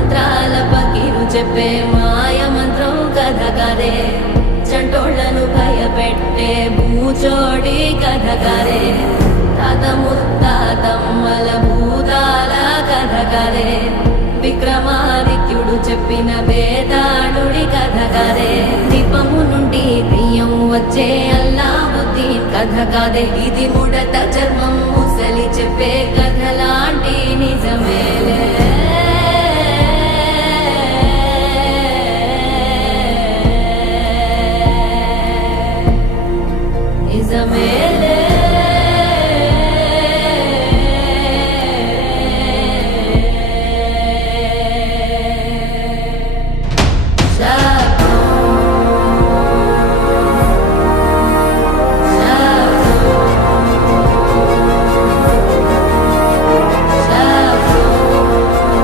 మంత్రాల పకీరు చెప్పే మాయ మంత్రం కథ కదే చంటోళ్లను భయపెట్టే భూచోడి కథ కదే తాత ముత్తాతమ్మల భూతాల కథ కదే విక్రమాదిత్యుడు చెప్పిన వేదాళుడి కథ కదే దీపము నుండి దెయ్యం వచ్చే అల్లావుద్దీన్ కథ కాదే ఇది ముడత చర్మం ముసలి చెప్పే కథ